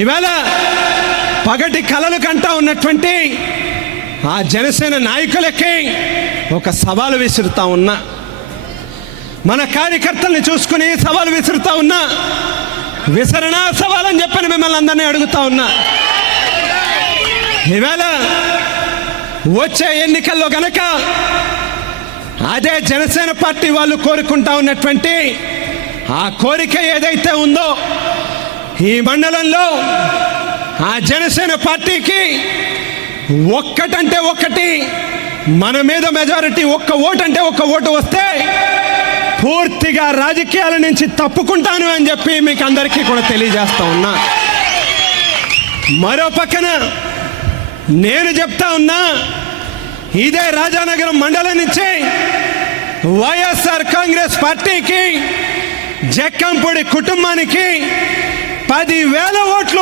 ఇవాళ పగటి కలలు కంటా ఉన్నటువంటి ఆ జనసేన నాయకులకి ఒక సవాలు విసురుతా ఉన్నా, మన కార్యకర్తల్ని చూసుకుని సవాలు విసురుతా ఉన్నా, విసరణ సవాల్ అని చెప్పని మిమ్మల్ని అందరినీ అడుగుతా ఉన్నా. ఇవాళ వచ్చే ఎన్నికల్లో గనక అదే జనసేన పార్టీ వాళ్ళు కోరుకుంటా ఉన్నటువంటి ఆ కోరిక ఏదైతే ఉందో, ఈ మండలంలో ఆ జనసేన పార్టీకి ఒక్కటంటే ఒక్కటి, మన మీద మెజారిటీ ఒక్క ఓటు అంటే ఒక్క ఓటు వస్తే పూర్తిగా రాజకీయాల నుంచి తప్పుకుంటాను అని చెప్పి మీకు అందరికీ కూడా తెలియజేస్తా ఉన్నా. మరో పక్కన నేను చెప్తా ఉన్నా, ఇదే రాజానగరం మండలం నుంచి వైఎస్ఆర్ కాంగ్రెస్ పార్టీకి జక్కంపూడి కుటుంబానికి 10,000 ఓట్లు